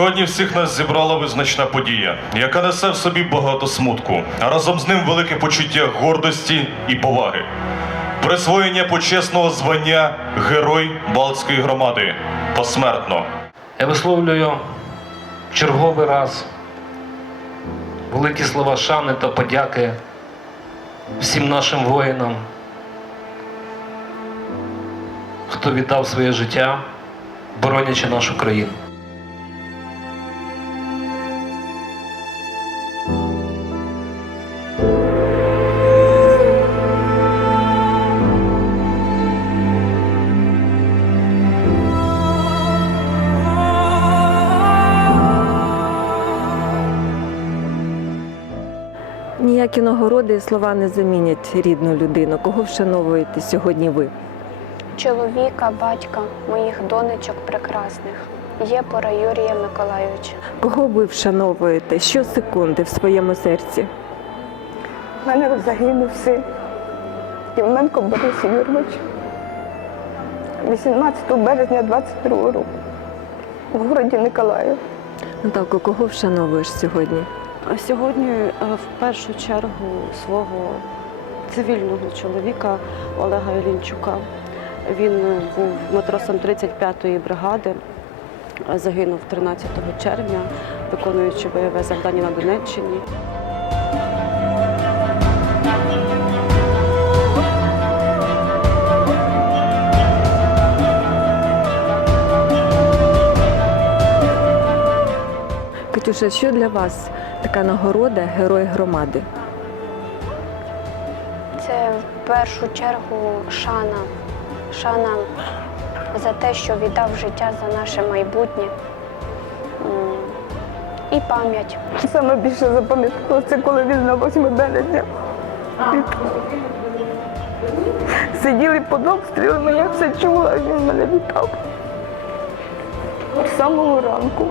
Сьогодні всіх нас зібрала визначна подія, яка несе в собі багато смутку, а разом з ним велике почуття гордості і поваги. Присвоєння почесного звання Герой Балтської громади посмертно. Я висловлюю черговий раз великі слова шани та подяки всім нашим воїнам, хто віддав своє життя, боронячи нашу країну. Ніякі нагороди і слова не замінять рідну людину. Кого вшановуєте сьогодні ви? Чоловіка, батька, моїх донечок прекрасних. Є пора Юрія Миколайовича. Кого ви вшановуєте щосекунди в своєму серці? У мене загинув син Євменко Борис Юрійович 18 березня 22 року в городі Николаїв. Наталко, кого вшановуєш сьогодні? Сьогодні е, в першу чергу свого цивільного чоловіка Олега Ілінчука. Він е, був матросом 35-ї бригади, е, загинув 13 червня, виконуючи бойове завдання на Донеччині. Катюша, що для вас така нагорода Герой громади? Це в першу чергу шана. Шана за те, що віддав життя за наше майбутнє. І пам'ять. Саме більше запам'яталося, це коли він на 8 березня. Сиділи під обстрілами, я все чула, він мене вітав. З самого ранку.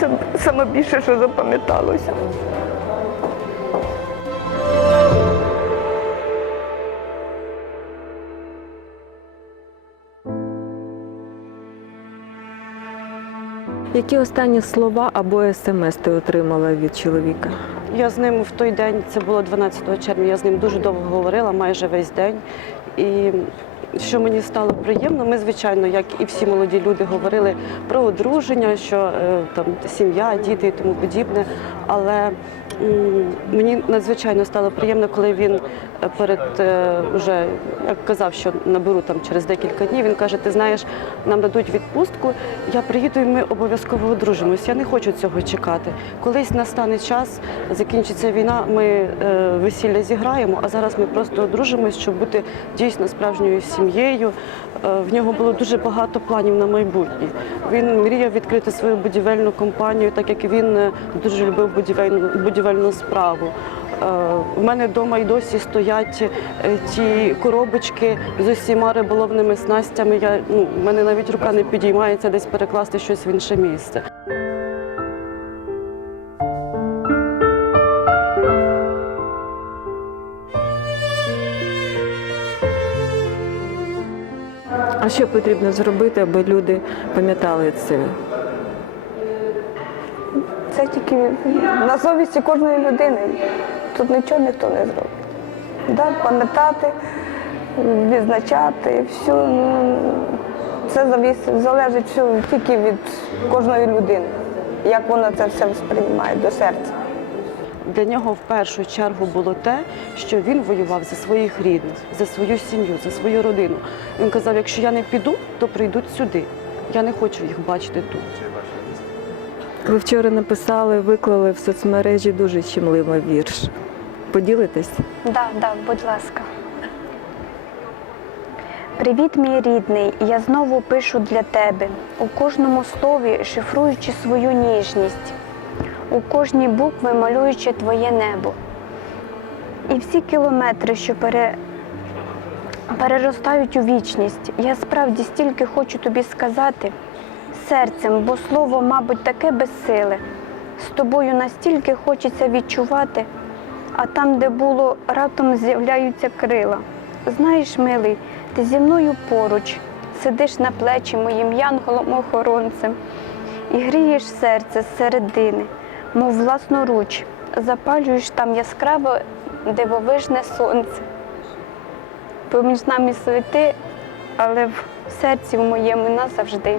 Це саме більше, що запам'яталося. Які останні слова або смс ти отримала від чоловіка? Я з ним в той день, це було 12 червня, я з ним дуже довго говорила, майже весь день. І що мені стало приємно, ми, звичайно, як і всі молоді люди, говорили про одруження, що е, там сім'я, діти і тому подібне. Але мені надзвичайно стало приємно, коли він е, перед е, вже як казав, що наберу там через декілька днів. Він каже: Ти знаєш, нам дадуть відпустку, я приїду і ми обов'язково одружимось. Я не хочу цього чекати. Колись настане час, закінчиться війна, ми е, весілля зіграємо, а зараз ми просто одружимось, щоб бути дійсно справжньою сім'єю. Е, В нього було дуже багато планів на майбутнє. Він мріяв відкрити свою будівельну компанію, так як він е, дуже любив будівельну, будівельну справу. Е, У мене вдома й досі стоять е, ті коробочки з усіма риболовними снастями. Я, ну, в мене навіть рука не підіймається десь перекласти щось в інше місце. А що потрібно зробити, аби люди пам'ятали це? Це тільки на совісті кожної людини. Тут нічого ніхто не зробить. Да, пам'ятати, відзначати, все, ну, це завіс- залежить все тільки від кожної людини, як вона це все сприймає до серця. Для нього в першу чергу було те, що він воював за своїх рідних, за свою сім'ю, за свою родину. Він казав: якщо я не піду, то прийдуть сюди. Я не хочу їх бачити тут. Ви вчора написали, виклали в соцмережі дуже щемливий вірш. Поділитесь? Да, да, будь ласка. Привіт, мій рідний. Я знову пишу для тебе. У кожному слові шифруючи свою ніжність, у кожній букві малюючи твоє небо. І всі кілометри, що пере... переростають у вічність. Я справді стільки хочу тобі сказати серцем, бо слово, мабуть, таке безсиле. З тобою настільки хочеться відчувати, а там, де було, раптом з'являються крила. Знаєш, милий, ти зі мною поруч, сидиш на плечі моїм янголом-охоронцем. і грієш серце з середини, мов власноруч, запалюєш там яскраве дивовижне сонце. Поміж нами світи, але в серці в моєму назавжди.